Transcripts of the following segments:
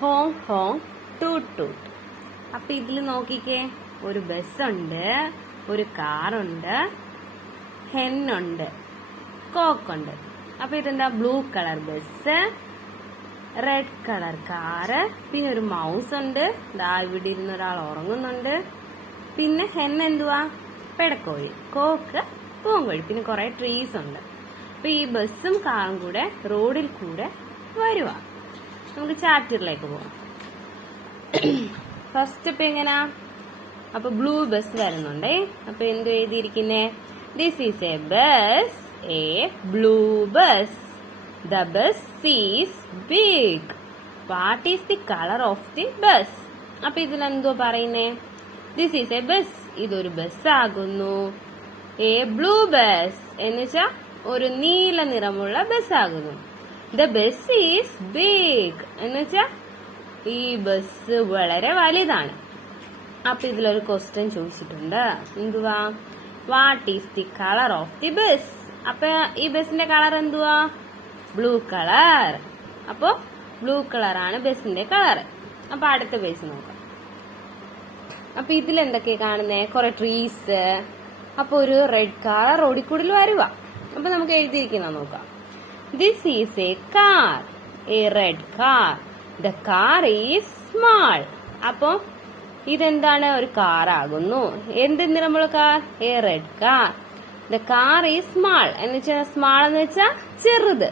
Hong Hong ടൂട്ട് ടൂട്ട്. അപ്പൊ ഇതിൽ നോക്കിക്കേ, ഒരു ബസ്സുണ്ട്, ഒരു കാറുണ്ട്, ഹെന്നുണ്ട്, കോക്കുണ്ട്. അപ്പൊ ഇതെന്താ? Blue colour bus, red colour car, പിന്നെ ഒരു മൗസ് ഉണ്ട്, ദാ ഇവിടെ ഇരുന്ന് ഒരാൾ ഉറങ്ങുന്നുണ്ട്, പിന്നെ ഹെൻ എന്തുവാ? പെടക്കോഴി, കോക്ക് പൂങ്കോഴി, പിന്നെ കുറെ ട്രീസ് ഉണ്ട്. അപ്പൊ ഈ ബസ്സും കാറും കൂടെ റോഡിൽ കൂടെ വരുവാ. നമുക്ക് ചാപ്റ്ററിലേക്ക് പോവാം. ഫസ്റ്റ് ഇപ്പൊ എങ്ങനാ? അപ്പൊ ബ്ലൂ ബസ് വരുന്നുണ്ടേ. അപ്പൊ എന്ത് എഴുതിയിരിക്കുന്നേ? This is a bus, a blue bus. The bus is big. What is the color of the bus? അപ്പൊ ഇതിലെന്തോ പറയുന്നേ? ദിസ് ഈസ് എ ബസ്, ഇതൊരു ബസ് ആകുന്നു. എ ബ്ലൂ ബസ് എന്ന് വെച്ചാ ഒരു നീല നിറമുള്ള ബസ് ആകുന്നു. ദ ബസ് ഈസ് ബിഗ് എന്ന് വെച്ചാ ഈ ബസ് വളരെ വലുതാണ്. അപ്പൊ ഇതിലൊരു ക്വസ്റ്റ്യൻ ചോദിച്ചിട്ടുണ്ട്. എന്തുവാ? What is the colour of the bus? അപ്പൊ ഈ ബസിന്റെ കളർ എന്തുവാ? Blue colour. അപ്പൊ ബ്ലൂ കളറാണ് ബസിന്റെ കളർ. അപ്പൊ അടുത്ത പേജ് നോക്കാം. അപ്പൊ ഇതിൽ എന്തൊക്കെയാ കാണുന്നേ? കുറെ ട്രീസ്. അപ്പൊ ഒരു റെഡ് കാർ റോഡിൽ കൂടി വരുക. അപ്പൊ നമുക്ക് എഴുതിയിരിക്കുന്ന നോക്കാം. This is a car, a red car. The car is small. അപ്പൊ ഇതെന്താണ്? ഒരു കാർ ആകുന്നു. എന്ത് നിറമുള്ള car? A red car. The car is small എന്ന് വെച്ചാൽ, സ്മാൾ എന്ന് വെച്ചാൽ ചെറുത്.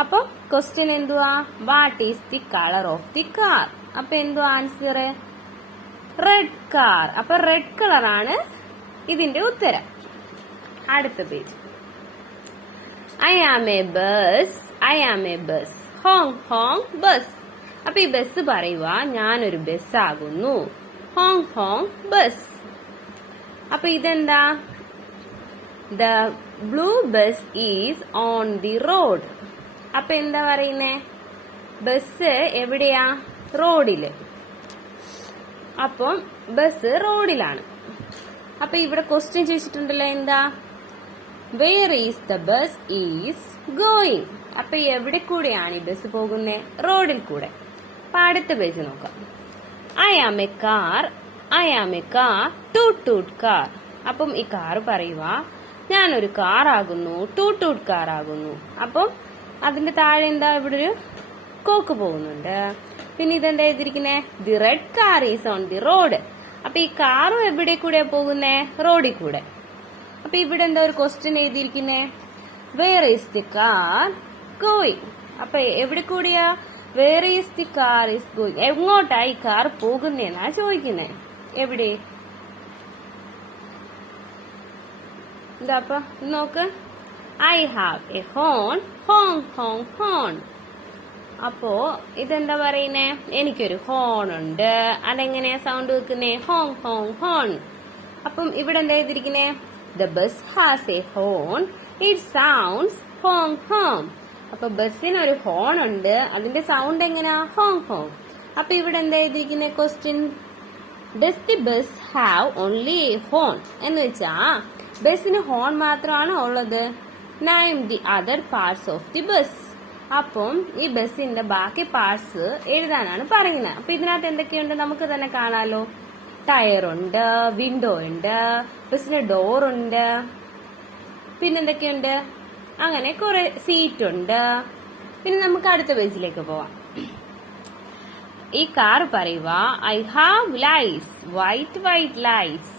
അപ്പൊ ക്വസ്റ്റ്യൻ എന്തുവാ? What is the colour of the car? അപ്പൊ എന്തുവാ ആൻസർ? Red car. അപ്പൊ റെഡ് കളറാണ് ഇതിന്റെ ഉത്തരം. അടുത്ത page. I am a bus, I am a bus, honk honk bus. അപ്പൊ ഈ ബസ് പറയുക, ഞാനൊരു ബസ് ആകുന്നു. Hong honk bus. അപ്പൊ ഇതെന്താ? The blue bus is on the road. അപ്പൊ എന്താ പറയുന്നേ? ബസ് എവിടെയാ? റോഡില്. അപ്പം ബസ് റോഡിലാണ്. അപ്പൊ ഇവിടെ ക്വസ്റ്റ്യൻ ചോദിച്ചിട്ടുണ്ടല്ലോ, എന്താ? Where is the bus is going. അപ്പൊ എവിടെ കൂടെയാണ് ഈ ബസ് പോകുന്നത്? റോഡിൽ കൂടെ. അപ്പൊ അടുത്ത പേജ് നോക്കാം. I am a car, I am a car, toot toot car. അപ്പം ഈ കാർ പറയുക, ഞാനൊരു കാർ ആകുന്നു, ടൂട്ട് ടൂട്ട് കാർ ആകുന്നു. അപ്പം അതിന്റെ താഴെ എന്താ? ഇവിടെ ഒരു കോക്ക് പോകുന്നുണ്ട്. പിന്നെ ഇതെന്താ എഴുതിയിരിക്കുന്നേ? The red car is on the road. അപ്പൊ ഈ കാറും എവിടെ കൂടെ പോകുന്നേ? റോഡിൽ കൂടെ. അപ്പൊ ഇവിടെ എന്താ ഒരു ക്വസ്റ്റ്യൻ എഴുതിയിരിക്കുന്നേ? Where is the car going. അപ്പൊ എവിടെ കൂടിയാ? Where is the car is going. എങ്ങോട്ടാ ഈ കാർ പോകുന്നേന്നാ ചോദിക്കുന്നേ. എവിടെ? എന്താ അപ്പൊ നോക്ക്. I have a horn, honk honk horn. അപ്പോ ഇതെന്താ പറയുന്നേ? എനിക്കൊരു ഹോൺ ഉണ്ട്. അതെങ്ങനെയാ സൗണ്ട് വെക്കുന്നേ? Honk honk horn. അപ്പം ഇവിടെ എന്താ എഴുതിയിരിക്കുന്നേ? The bus has a horn, it sounds honk honk. അപ്പൊ ബസ്സിന് ഒരു ഹോൺ ഉണ്ട്, അതിന്റെ സൗണ്ട് എങ്ങനെയാ? Hong honk. അപ്പൊ ഇവിടെ എന്താ എഴുതിയിരിക്കുന്നേ? Question, does the bus have only a horn എന്ന് വെച്ചാ ബസ്സിന് ഹോൺ മാത്രമാണ് ഉള്ളത്. Name the other parts of the bus. അപ്പം ഈ ബസ്സിന്റെ ബാക്കി പാർട്സ് എഴുതാനാണ് പറയുന്നത്. അപ്പൊ ഇതിനകത്ത് എന്തൊക്കെയുണ്ട് നമുക്ക് തന്നെ കാണാലോ. ടയറുണ്ട്, വിൻഡോ ഉണ്ട്, ബസ്സിന് ഡോറുണ്ട്, പിന്നെന്തൊക്കെയുണ്ട്? അങ്ങനെ കുറെ സീറ്റ് ഉണ്ട്. പിന്നെ നമുക്ക് അടുത്ത പേജിലേക്ക് പോവാം. ഈ കാർ പറയുക, I have lights, white white lights.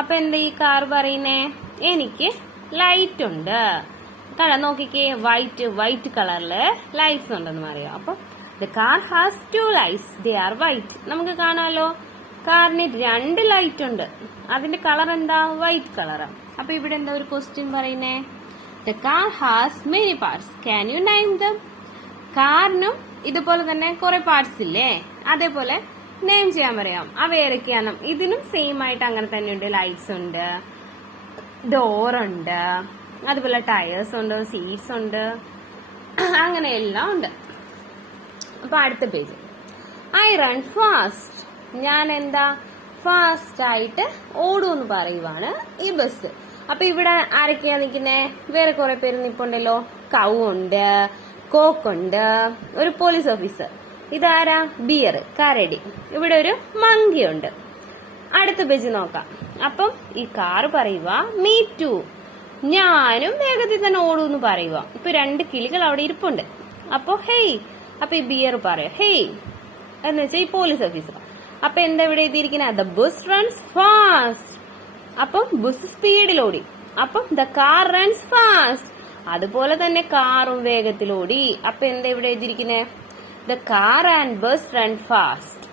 അപ്പൊ എന്താ ഈ കാർ പറയുന്നേ? എനിക്ക് ലൈറ്റ് ഉണ്ട്. കാരണം നോക്കിക്കേ, വൈറ്റ് വൈറ്റ് കളറില് ലൈറ്റ്സ് ഉണ്ടെന്ന് പറയാം. അപ്പൊ the car has 2 lights, they are white. നമുക്ക് കാണാമല്ലോ, കാറിന് 2 ലൈറ്റ് ഉണ്ട്. അതിന്റെ കളർ എന്താ? White colour. അപ്പൊ ഇവിടെ എന്താ ഒരു ക്വസ്റ്റ്യൻ പറയുന്നേ? The car has many parts, can you name them. കാറിനും ഇതുപോലെ തന്നെ കുറെ പാർട്സ് ഇല്ലേ? അതേപോലെ നെയിം ചെയ്യാൻ പറയാം. അവ ഏതൊക്കെയാണ്? ഇതിനും സെയിം ആയിട്ട് അങ്ങനെ തന്നെ ഉണ്ട്. ലൈറ്റ്സ് ഉണ്ട്, ഡോറുണ്ട്, അതുപോലെ ടയേഴ്സ് ഉണ്ട്, സീറ്റ്സ് ഉണ്ട്, അങ്ങനെ എല്ലാം ഉണ്ട്. അപ്പൊ അടുത്ത പേജ്. I run fast. ഞാൻ എന്താ? ഫാസ്റ്റ് ആയിട്ട് ഓടുമെന്ന് പറയുവാണ് ഈ ബസ്. അപ്പൊ ഇവിടെ ആരൊക്കെയാ നിൽക്കുന്നേ? വേറെ കുറെ പേര് നിൽപ്പുണ്ടല്ലോ. കൗ ഉണ്ട്, കോക്കുണ്ട്, ഒരു പോലീസ് ഓഫീസർ. ഇതാരാ? ബിയർ, കരടി. ഇവിടെ ഒരു മങ്കി ഉണ്ട്. അടുത്ത പേജ് നോക്കാം. അപ്പം ഈ കാറ് പറയുക മീ ടു, ഞാനും വേഗത്തിൽ തന്നെ ഓടൂന്ന് പറയുക. ഇപ്പൊ 2 കിളികൾ അവിടെ ഇരിപ്പുണ്ട്. അപ്പൊ ഹേയ്, അപ്പൊ ഈ ബിയർ പറയാം ഹേയ് എന്ന് വെച്ചാൽ ഈ പോലീസ് ഓഫീസർ. അപ്പൊ എന്താ ഇവിടെ എഴുതിയിരിക്കുന്നത്? The bus runs fast. അപ്പം ബസ് സ്പീഡിൽ ഓടി. അപ്പം ദ കാർ റൺസ് ഫാസ്റ്റ്. അതുപോലെ തന്നെ കാറും വേഗത്തിൽ ഓടി. അപ്പൊ എന്താ ഇവിടെ എഴുതിയിരിക്കുന്നത്? The car and bus run fast.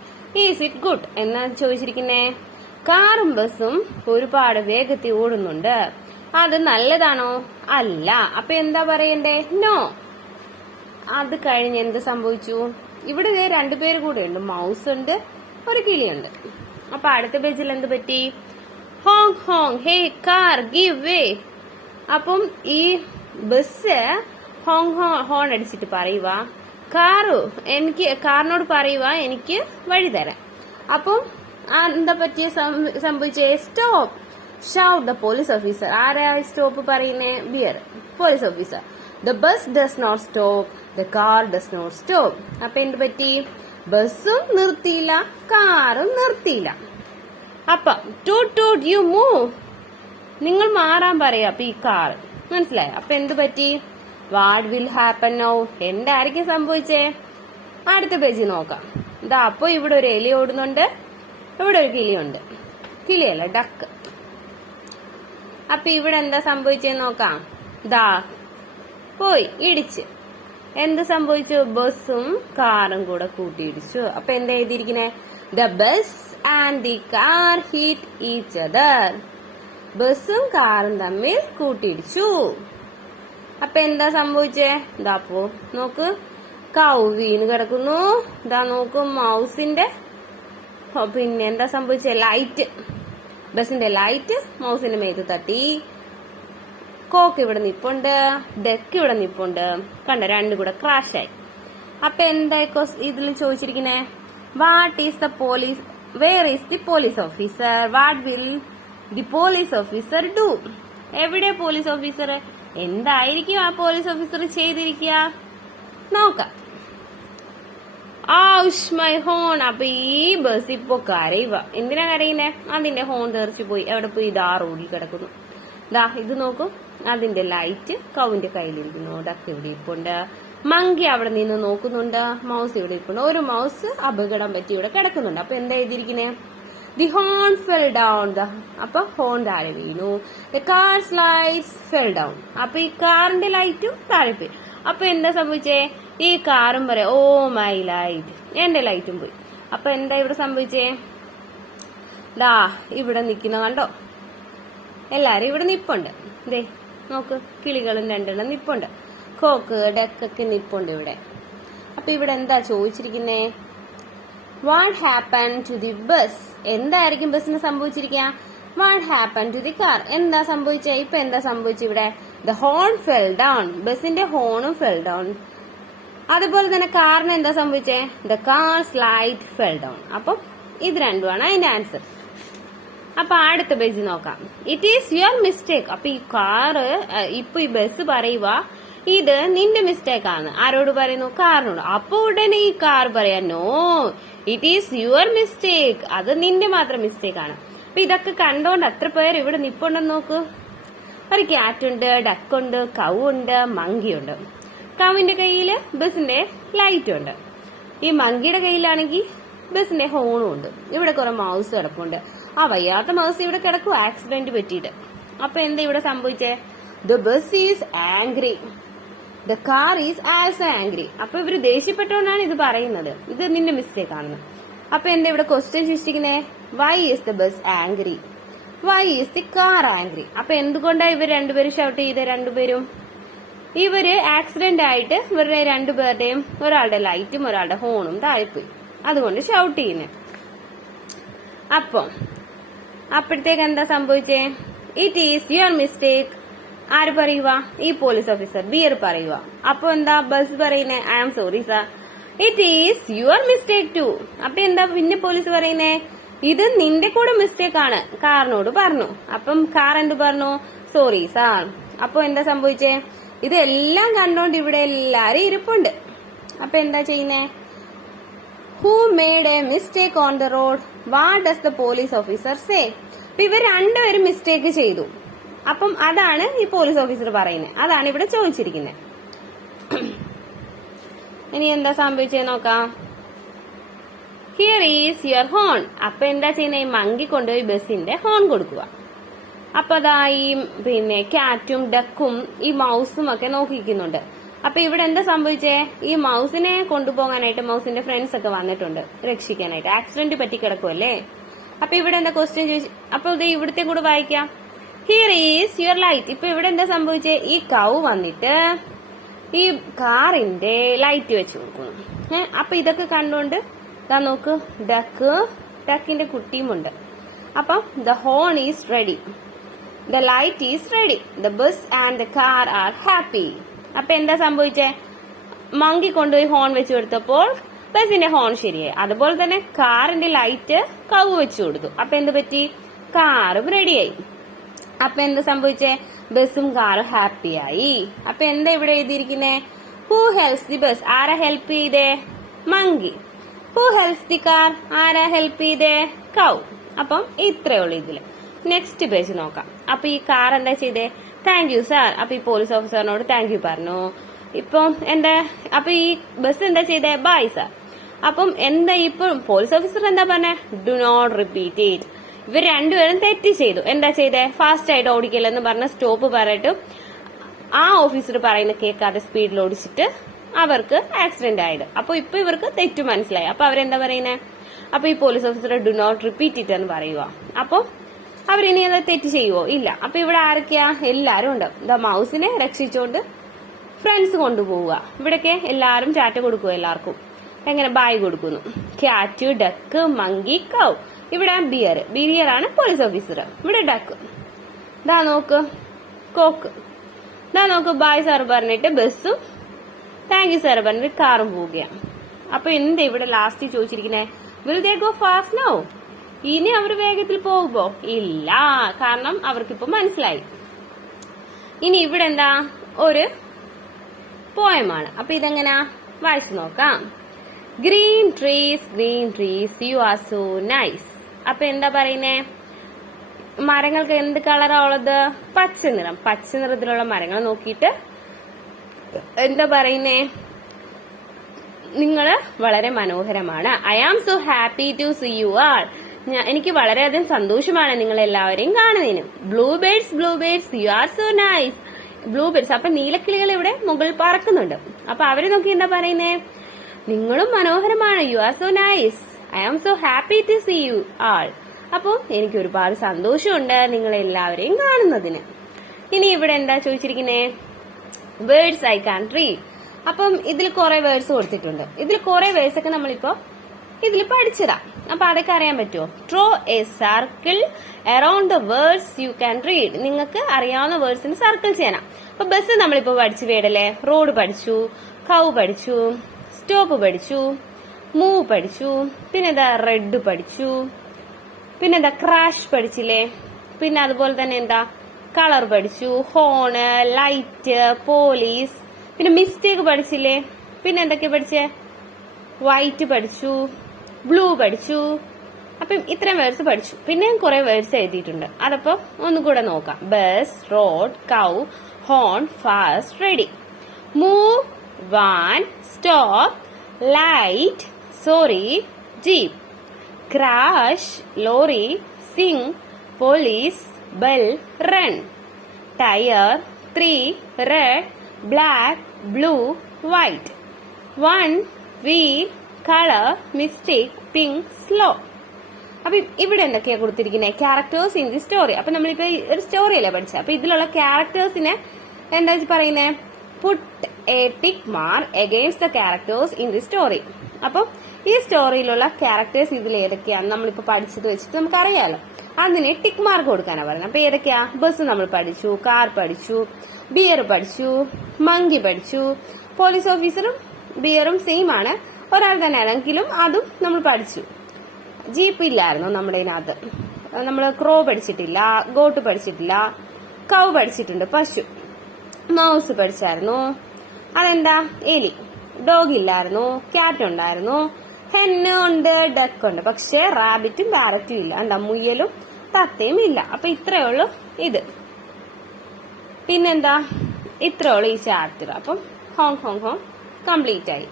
Is it good എന്നാണ് ചോദിച്ചിരിക്കുന്നേ. കാറും ബസ്സും ഒരുപാട് വേഗത്തിൽ ഓടുന്നുണ്ട്. അത് നല്ലതാണോ? അല്ല. അപ്പൊ എന്താ പറയണ്ടേ? നോ. അത് കഴിഞ്ഞ് എന്ത് സംഭവിച്ചു? ഇവിടെ 2 പേര് കൂടെ ഉണ്ട്. മൗസ് ഉണ്ട്, ഒരു കിളിയുണ്ട്. അപ്പൊ അടുത്ത പേജിൽ എന്ത് പറ്റി? ഹോങ് ഹോങ് ഹേ കാർ ഗിവ് വേ. അപ്പം ഈ ബസ് ഹോങ് ഹോൺ അടിച്ചിട്ട് പറയുക കാറിനോട് പറയുക എനിക്ക് വഴി തരാം. അപ്പം എന്താ പറ്റിയ സംഭവിച്ചേ? Stop shout the police officer. ആരാ സ്റ്റോപ്പ് പറയുന്നേ? ബിയർ, police officer. The bus does not stop, the car does not stop. അപ്പൊ എന്ത് പറ്റി? ബസ്സും നിർത്തിയില്ല, കാറും നിർത്തിയില്ല. അപ്പൊ ടൂട്ട് യു മൂവ്, നിങ്ങൾ മാറാൻ പറയാ. അപ്പൊ ഈ കാർ മനസ്സിലായോ? അപ്പൊ എന്ത് പറ്റി? What will happen now? എന്തായിരിക്കും സംഭവിച്ചേ? അടുത്ത പേജിൽ നോക്കാം. ഇതാ അപ്പൊ ഇവിടെ ഒരു എലി ഓടുന്നുണ്ട്, ഇവിടെ ഒരു കിളിയുണ്ട്. കിളിയല്ല, ഡക്ക്. അപ്പൊ ഇവിടെ എന്താ സംഭവിച്ചെന്ന് നോക്കാം. ദാ പോയി ഇടിച്ച്. എന്ത് സംഭവിച്ചു? ബസ്സും കാറും കൂടെ കൂട്ടിയിടിച്ചു. അപ്പൊ എന്താ എഴുതിയിരിക്കുന്നേ? The bus and the car hit each other. ബസ്സും കാറും തമ്മിൽ കൂട്ടിയിടിച്ചു. അപ്പൊ എന്താ സംഭവിച്ചേ? ഇതാ പോ നോക്ക്, കൗ വീണ് കിടക്കുന്നു. ഇതാ നോക്ക്, മൗസിന്റെ പിന്നെ എന്താ സംഭവിച്ചേ? ലൈറ്റ്, ബസിന്റെ ലൈറ്റ് മൗസിന്റെ മേത്ത് തട്ടി. കോക്ക് ഇവിടെ നിപ്പുണ്ട്, ഡെക്ക് ഇവിടെ നിപ്പുണ്ട്. കണ്ട, 2 കൂടെ ക്രാഷായി. അപ്പൊ എന്താ ഇതിൽ ചോദിച്ചിരിക്കുന്നേ? What is the police, where is the police officer, what will the police officer do? എവിടെ പോലീസ് ഓഫീസർ? എന്തായിരിക്കും ആ പോലീസ് ഓഫീസർ ചെയ്തിരിക്കുക? നോക്കാം. Ouch my horn. അപ്പൊ ഈ ബസ് ഇപ്പൊ കരയുക. എന്തിനാ കരയുന്നേ? അതിന്റെ ഹോൺ തെറിച്ചു പോയി. എവിടെ പോയി? ഇതാ റോഡിൽ കിടക്കുന്നു. ദാ ഇത് നോക്കും, അതിന്റെ ലൈറ്റ് കൗവിന്റെ കയ്യിലിരിക്കുന്നു. ഡക്ക് ഇവിടെ ഇപ്പുണ്ട്, മങ്കി അവിടെ നിന്ന് നോക്കുന്നുണ്ട്, മൗസ് ഇവിടെ ഇപ്പുണ്ട്. ഒരു മൗസ് അപകടം പറ്റി ഇവിടെ കിടക്കുന്നുണ്ട്. അപ്പൊ എന്താ എഴുതിയിരിക്കുന്നേ? The horn fell down. അപ്പൊ ഹോൺ താഴെ വീണു. The car's lights fell down. അപ്പൊ ഈ കാറിന്റെ ലൈറ്റും താഴെ പോയി. അപ്പൊ എന്താ സംഭവിച്ചേ? ഈ കാറും പറയാം ഓ മൈ ലൈറ്റ്, എന്റെ ലൈറ്റും പോയി. അപ്പൊ എന്താ ഇവിടെ സംഭവിച്ചേ? ദാ ഇവിടെ നിക്കുന്ന കണ്ടോ, എല്ലാരും ഇവിടെ നിപ്പുണ്ട്. ദേ നോക്ക്, കിളികളും 2 നിപ്പുണ്ട്. കോക്ക്, ഡക്കൊക്കെ നിപ്പുണ്ട് ഇവിടെ. അപ്പൊ ഇവിടെ എന്താ ചോദിച്ചിരിക്കുന്നേ? What happen to the bus? എന്തായിരിക്കും ബസ്സിന് സംഭവിച്ചിരിക്കുക? What happen to the car? എന്താ സംഭവിച്ചേ? ഇപ്പൊ എന്താ സംഭവിച്ചു ഇവിടെ? The horn fell down. ബസിന്റെ ഹോണും ഫെൽ ഡൗൺ. അതുപോലെ തന്നെ കാറിന് എന്താ സംഭവിച്ചേ? The car's light fell down. അപ്പൊ ഇത് 2ആണ് അതിന്റെ ആൻസർ. അപ്പൊ അടുത്ത പേജ് നോക്കാം. It is your mistake. അപ്പൊ ഈ കാറ് ഇപ്പൊ ഈ ബസ് പറയുക ഇത് നിന്റെ മിസ്റ്റേക്ക് ആണ്. ആരോട് പറയുന്നു? കാറിനോട്. അപ്പൊ ഉടനെ ഈ കാർ പറയാ no, it is your mistake, അത് നിന്റെ മാത്രം മിസ്റ്റേക്ക് ആണ്. അപ്പൊ ഇതൊക്കെ കണ്ടോണ്ട് എത്ര പേര് ഇവിടെ നിപ്പുണ്ടെന്ന് നോക്കൂ. ഒരു ക്യാറ്റുണ്ട്, ഡക്കുണ്ട്, കൗ ഉണ്ട്, മങ്കിയുണ്ട്. കൗവിന്റെ കയ്യില് ബസിന്റെ ലൈറ്റും ഉണ്ട്. ഈ മങ്കിയുടെ കയ്യിലാണെങ്കിൽ ബസിന്റെ ഹോണും ഉണ്ട്. ഇവിടെ കുറെ മൗസ് കിടപ്പുണ്ട്. ആ വയ്യാത്ത മൗസ് ഇവിടെ കിടക്കും, ആക്സിഡന്റ് പറ്റിയിട്ട്. അപ്പൊ എന്താ ഇവിടെ സംഭവിച്ചേ? The bus is angry, the car is also angry. അപ്പൊ ഇവര് ദേഷ്യപ്പെട്ടോണ്ടാണ് ഇത് പറയുന്നത്, ഇത് നിന്റെ മിസ്റ്റേക്ക് ആണെന്ന്. അപ്പൊ എന്താ ഇവിടെ ക്വസ്റ്റ്യൻ സൃഷ്ടിക്കുന്നേ? Why is the bus angry, why is the car angry? അപ്പൊ എന്തുകൊണ്ടാണ് ഇവർ 2 പേരും ഷൗട്ട് ചെയ്ത? 2 പേരും ഇവര് ആക്സിഡന്റ് ആയിട്ട് ഇവരുടെ 2 പേരുടെയും ഒരാളുടെ ലൈറ്റും ഒരാളുടെ ഹോണും താഴെപ്പോയി, അതുകൊണ്ട് ഷൗട്ട് ചെയ്യുന്നേ. അപ്പോഴത്തേക്ക് എന്താ സംഭവിച്ചേ? It is your mistake. ആര് പറയുക? ഈ പോലീസ് ഓഫീസർ ബിയർ പറയുക. അപ്പൊ എന്താ ബസ് പറയുന്നേ? I am sorry sir, it is your mistake too. അപ്പൊ എന്താ പിന്നെ പോലീസ് പറയുന്നേ? ഇത് നിന്റെ കൂടെ മിസ്റ്റേക്ക് ആണ്, കാറിനോട് പറഞ്ഞു. അപ്പം കാർ എന്ത് പറഞ്ഞു? Sorry sir. അപ്പൊ എന്താ സംഭവിച്ചേ? ഇതെല്ലാം കണ്ടോണ്ട് ഇവിടെ എല്ലാരും ഇരിപ്പുണ്ട്. അപ്പൊ എന്താ ചെയ്യുന്നേ? Who made A mistake on the road? What does the police officer say? അപ്പൊ ഇവർ രണ്ടുപേരും മിസ്റ്റേക്ക് ചെയ്തു. അപ്പം അതാണ് ഈ പോലീസ് ഓഫീസർ പറയുന്നത്. അതാണ് ഇവിടെ ചോദിച്ചിരിക്കുന്നത്. ഇനി എന്താ സംഭവിച്ചത് നോക്കാം. Here is your horn. അപ്പൊ എന്താ ചെയ്യുന്നത്? ഈ മങ്കി കൊണ്ടുപോയി ബസ്സിന്റെ ഹോൺ കൊടുക്കുക. അപ്പൊ അതാ ഈ ക്യാറ്റും ഡക്കും ഈ മൗസും ഒക്കെ നോക്കിക്കുന്നുണ്ട്. അപ്പൊ ഇവിടെ എന്താ സംഭവിച്ചേ? ഈ മൗസിനെ കൊണ്ടുപോകാനായിട്ട് മൗസിന്റെ ഫ്രണ്ട്സ് ഒക്കെ വന്നിട്ടുണ്ട് രക്ഷിക്കാനായിട്ട്. ആക്സിഡന്റ് പറ്റി കിടക്കുമല്ലേ. അപ്പൊ ഇവിടെ എന്താ ക്വസ്റ്റ്യൻ ചോദിച്ചു. അപ്പൊ ഇത് ഇവിടുത്തെ കൂടെ വായിക്കാം. Here is your light. ഇപ്പൊ ഇവിടെ എന്താ സംഭവിച്ചേ? ഈ കൗ വന്നിട്ട് ഈ കാറിന്റെ ലൈറ്റ് വെച്ച് കൊടുക്കുന്നു. അപ്പൊ ഇതൊക്കെ കണ്ടുകൊണ്ട് ഇതാ നോക്ക്, ഡക്കിന്റെ കുട്ടിയുമുണ്ട്. അപ്പം the horn is ready, the light is ready, the bus and the car are happy. അപ്പൊ എന്താ സംഭവിച്ചേ? മങ്കി കൊണ്ടുപോയി ഹോൺ വെച്ച് കൊടുത്തപ്പോൾ ബസിന്റെ ഹോൺ ശരിയായി. അതുപോലെ തന്നെ കാറിന്റെ ലൈറ്റ് കൗ വെച്ചു കൊടുത്തു. അപ്പൊ എന്ത് പറ്റി? കാറും റെഡിയായി. അപ്പൊ എന്താ സംഭവിച്ചേ? ബസ്സും കാറും ഹാപ്പിയായി. അപ്പൊ എന്താ ഇവിടെ എഴുതിയിരിക്കുന്നേ? Who helps the bus? ആരാ ഹെൽപ്പ് ചെയ്തേ? Monkey. Who helps the car? ആരാ ഹെൽപ്പ് ചെയ്തേ? കൗ. അപ്പം ഇത്രയേ ഉള്ളൂ ഇതില്. നെക്സ്റ്റ് പേജ് നോക്കാം. അപ്പൊ ഈ കാർ എന്താ ചെയ്തേ? Thank you sir. അപ്പൊ ഈ പോലീസ് ഓഫീസറിനോട് താങ്ക് യു പറഞ്ഞു. ഇപ്പം അപ്പൊ ഈ ബസ് എന്താ ചെയ്തേ? Bye sir. അപ്പം എന്താ ഇപ്പം പോലീസ് ഓഫീസർ എന്താ പറഞ്ഞേ? Do not repeat it. ഇവർ രണ്ടുപേരും തെറ്റ് ചെയ്തു. എന്താ ചെയ്തേ? ഫാസ്റ്റ് ആയിട്ട് ഓടിക്കില്ലെന്ന് പറഞ്ഞ സ്റ്റോപ്പ് പറഞ്ഞിട്ട് ആ ഓഫീസർ പറയുന്ന കേൾക്കാതെ സ്പീഡിൽ ഓടിച്ചിട്ട് അവർക്ക് ആക്സിഡന്റ് ആയത്. അപ്പൊ ഇപ്പൊ ഇവർക്ക് തെറ്റ് മനസ്സിലായി. അപ്പൊ അവരെന്താ പറയുന്നേ? അപ്പൊ ഈ police officer do not repeat it എന്ന് പറയുക. അപ്പൊ അവരിനി അത് തെറ്റ് ചെയ്യുവോ? ഇല്ല. അപ്പൊ ഇവിടെ ആരൊക്കെയാ? എല്ലാരും ഉണ്ട്. ദ മൗസിനെ രക്ഷിച്ചോണ്ട് ഫ്രണ്ട്സ് കൊണ്ടുപോവുക. ഇവിടൊക്കെ എല്ലാരും ടാറ്റ കൊടുക്കുക. എല്ലാവർക്കും എങ്ങനെ ബായ് കൊടുക്കുന്നു. ക്യാറ്റ്, ഡക്ക്, മങ്കി, കൗ. ഇവിടെ ബിയർ ആണ് പോലീസ് ഓഫീസർ. ഇവിടെ ഡക്ക്. ദാ നോക്ക്, കോക്ക്. ദാ നോക്ക്, ബായ് സാർ പറഞ്ഞിട്ട് ബസ്സും താങ്ക് യു സാർ പറഞ്ഞിട്ട് കാറും പോവുകയാണ്. അപ്പൊ എന്താ ഇവിടെ ലാസ്റ്റ് ചോദിച്ചിരിക്കുന്നേ? Will they go fast now? ഇനി അവർ വേഗത്തിൽ പോകുമ്പോ? ഇല്ല, കാരണം അവർക്കിപ്പോ മനസ്സിലായി. ഇനി ഇവിടെ എന്താ? ഒരു പോയമാണ്. അപ്പൊ ഇതെങ്ങനാ വായിച്ചു നോക്കാം. Green trees U are so nice. അപ്പൊ എന്താ പറയുന്നേ? മരങ്ങൾക്ക് എന്ത് കളറാ ഉള്ളത്? പച്ച നിറം. പച്ച നിറത്തിലുള്ള മരങ്ങൾ നോക്കിയിട്ട് എന്താ പറയുന്നേ? നിങ്ങള് വളരെ മനോഹരമാണ്. I am so happy to see you all. എനിക്ക് വളരെയധികം സന്തോഷമാണ് നിങ്ങൾ എല്ലാവരെയും കാണുന്നതിന്. Blue birds you are so nice. Blue birds. അപ്പൊ നീലക്കിളികൾ ഇവിടെ മുകളിൽ പറക്കുന്നുണ്ട്. അപ്പൊ അവരെ നോക്കി എന്താ പറയുന്നേ? നിങ്ങളും മനോഹരമാണ്. You are so nice. I am so happy to see you all. അപ്പൊ എനിക്ക് ഒരുപാട് സന്തോഷമുണ്ട് നിങ്ങളെല്ലാവരെയും കാണുന്നതിന്. ഇനി ഇവിടെ എന്താ ചോദിച്ചിരിക്കുന്നേ? Words I can read. അപ്പം ഇതിൽ കുറെ വേർഡ്സ് കൊടുത്തിട്ടുണ്ട്. ഇതിൽ കുറെ വേർഡ്സ് ഒക്കെ നമ്മളിപ്പോ ഇതിൽ പഠിച്ചതാ. അപ്പൊ അതൊക്കെ അറിയാൻ പറ്റുമോ? Draw A circle around the words you can read. നിങ്ങൾക്ക് അറിയാവുന്ന വേർഡ്സിന് സർക്കിൾ ചെയ്യണം. അപ്പൊ ബസ് നമ്മളിപ്പോ പഠിച്ചു വേടല്ലേ. റോഡ് പഠിച്ചു, കൗ പഠിച്ചു, സ്റ്റോപ്പ് പഠിച്ചു, മൂവ് പഠിച്ചു, പിന്നെ എന്താ റെഡ് പഠിച്ചു, പിന്നെ എന്താ ക്രാഷ് പഠിച്ചില്ലേ. പിന്നെ അതുപോലെ തന്നെ എന്താ കളർ പഠിച്ചു, ഹോണ്, ലൈറ്റ്, പോലീസ്, പിന്നെ മിസ്റ്റേക്ക് പഠിച്ചില്ലേ. പിന്നെ എന്തൊക്കെ പഠിച്ചേ? വൈറ്റ് പഠിച്ചു, ബ്ലൂ പഠിച്ചു. അപ്പം ഇത്രയും വേർഡ്സ് പഠിച്ചു. പിന്നെ കുറെ വേർഡ്സ് എഴുതിയിട്ടുണ്ട്. അതപ്പോ ഒന്നുകൂടെ നോക്കാം. Bus, road, cow, horn, fast, ready, move, van, stop, light, sorry, jeep, crash, lorry, sing, police, bell, run, tyre, 3, red, black, blue, white, 1, wheel, colour, mistake, pink, slow. അപ്പൊ ഇവിടെ എന്തൊക്കെയാ കൊടുത്തിരിക്കുന്നത്? Characters in the story. അപ്പൊ നമ്മളിപ്പോ ഒരു story അല്ലേ പഠിച്ചത്. അപ്പൊ ഇതിലുള്ള ക്യാരക്ടേഴ്സിനെ എന്താ പറയുന്നത്? Put a tick mark against the characters in the story. അപ്പൊ ഈ സ്റ്റോറിയിലുള്ള ക്യാരക്ടേഴ്സ് ഇതിൽ ഏതൊക്കെയാണ് നമ്മളിപ്പോ പഠിച്ചത് വെച്ചിട്ട് നമുക്ക് അറിയാലോ. അതിന് ടിക്ക് മാർക്ക് കൊടുക്കാനാ പറയുന്നത്. അപ്പൊ ഏതൊക്കെയാ? ബസ് നമ്മൾ പഠിച്ചു, കാർ പഠിച്ചു, ബിയർ പഠിച്ചു, മങ്കി പഠിച്ചു. പോലീസ് ഓഫീസറും ബിയറും സെയിം ആണ്, ഒരാൾ തന്നെ ആണെങ്കിലും അതും നമ്മൾ പഠിച്ചു. ജീപ്പ് ഇല്ലായിരുന്നു നമ്മുടെ ഇതിനകത്ത്. നമ്മൾ ക്രോ പഠിച്ചിട്ടില്ല, ഗോട്ട് പഠിച്ചിട്ടില്ല, കൗ പഠിച്ചിട്ടുണ്ട്, പശു. മൗസ് പഠിച്ചായിരുന്നു, അതെന്താ? എലി. ഡോഗ് ഇല്ലായിരുന്നു, ക്യാറ്റ് ഉണ്ടായിരുന്നു, ഹെന്ന് ഉണ്ട്, ഡക്ക് ഉണ്ട്. പക്ഷെ റാബിറ്റും പാരറ്റും ഇല്ല. എന്താ, മുയലും തത്തയും ഇല്ല. അപ്പൊ ഇത്രയേ ഉള്ളൂ ഇത്. പിന്നെന്താ, ഇത്രയേ ഉള്ളൂ ഈ ചാപ്റ്റർ. അപ്പം ഹോങ് ഹോങ് ഹോങ് കംപ്ലീറ്റ് ആയി.